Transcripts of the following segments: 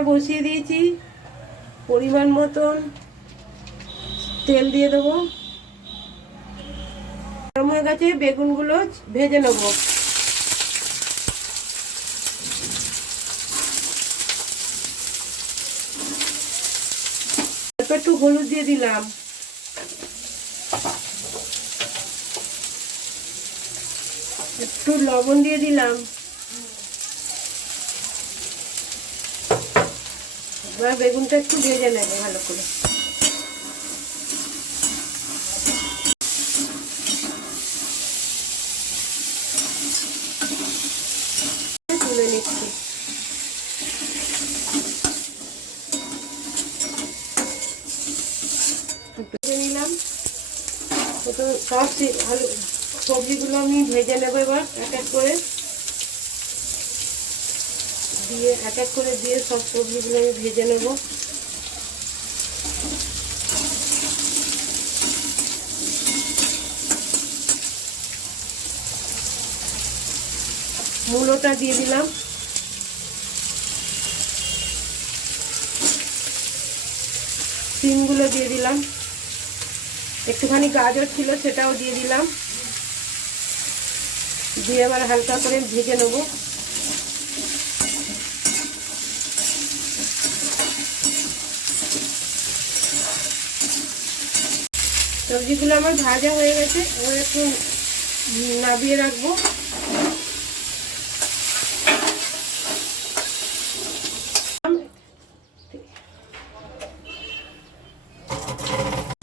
বসিয়ে দিয়েছি, পরিমাণ মতন তেল দিয়ে দেবো। গরম হয়ে গেছে, বেগুনগুলো ভেজে নেব। একটু হলুদ দিয়ে দিলাম, একটু লবণ দিয়ে দিলাম। এবার বেগুনটা একটু ভেজে নেবে ভালো করে। তুলে নিচ্ছি। ভেজে নিলাম। সব সবজিগুলো আমি ভেজে নেবো এবার এক এক করে দিয়ে সব সবজিগুলো আমি ভেজে নেব। মূলোটা দিয়ে দিলাম, সিমগুলো দিয়ে দিলাম, একটুখানি গাজর ছিল সেটাও দিয়ে দিলাম। দিয়ে এবার হালকা করে ভেজে নেব। সবজিগুলো আমার ভাজা হয়ে গেছে, এবার একটু নাবিয়ে রাখবো।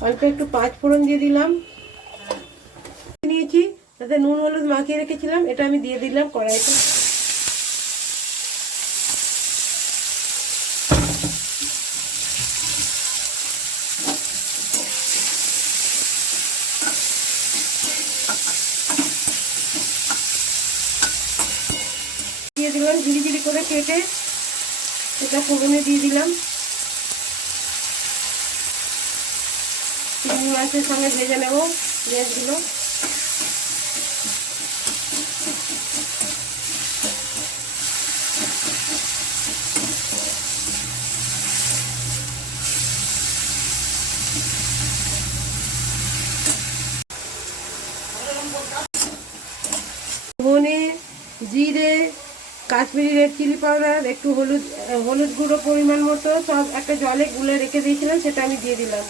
অল্প একটু 5 ফোড়ন দিয়ে দিলাম। নিয়েছি, তাতে নুন হলুদ মাখিয়ে রেখেছিলাম, এটা আমি দিয়ে দিলাম কড়াইতে। দিয়ে দিলাম ঝিরি ঝিরি করে কেটে, এটা ফোড়নে দিয়ে দিলাম। চিংড়ি মাছের সঙ্গে ভেজে নেব পেঁয়াজগুলো। ধনে, জিরে, কাশ্মীরি রেড চিলি পাউডার, একটু হলুদ গুঁড়ো পরিমাণ মতো সব একটা জলে গুলে রেখে দিয়েছিলাম, সেটা আমি দিয়ে দিলাম।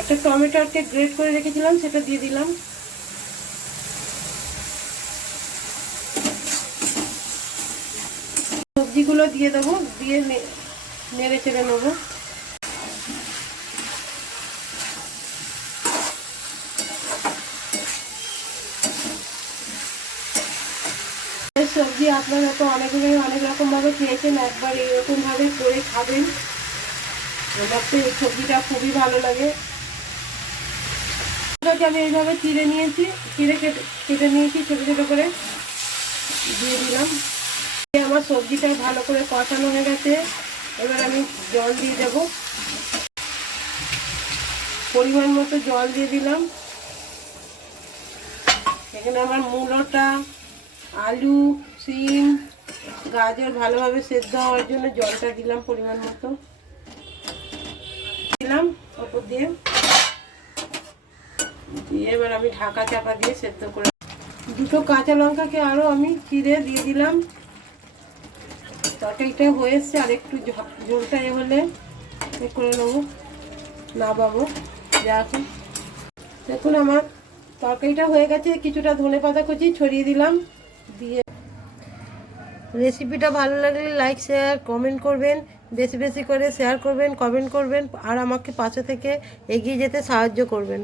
একটা টমেটোকে গ্রেট করে রেখেছিলাম, সেটা দিয়ে দিলাম। সবজিগুলো দিয়ে দেবো, দিয়ে নেড়ে চেড়ে নেবো। সবজি আপনারা তো অনেকগুলোই অনেক রকমভাবে খেয়েছেন, একবার এরকমভাবে করে খাবেন। আমার তো এই সবজিটা খুবই ভালো লাগে। আমি এইভাবে চিড়ে নিয়েছি, কেটে নিয়েছি ছোটো ছোটো করে, দিয়ে দিলাম। আমার সবজিটা ভালো করে কষানো হয়ে গেছে, এবার আমি জল দিয়ে দেব। পরিমাণ মতো জল দিয়ে দিলাম। এখানে আমার মূলোটা, আলু, সিম, গাজর ভালোভাবে সেদ্ধ হওয়ার জন্য জলটা দিলাম পরিমাণ মতো। দিলাম ওপর দিয়ে এবার আমি ঢাকা চাপা দিয়ে সেদ্ধ করে। দুটো কাঁচা লঙ্কাকে আরও আমি চিড়ে দিয়ে দিলাম। তরকারিটা হয়ে এসছে, আর একটু ঝোলটা হলে করে নেবো, নামাবো। দেখুন আমার তরকারিটা হয়ে গেছে, কিছুটা ধনেপাতা কুচি ছড়িয়ে দিলাম। দিয়ে রেসিপিটা ভালো লাগলে লাইক শেয়ার কমেন্ট করবেন, বেশি বেশি করে শেয়ার করবেন, কমেন্ট করবেন, আর আমাকে পাশে থেকে এগিয়ে যেতে সাহায্য করবেন।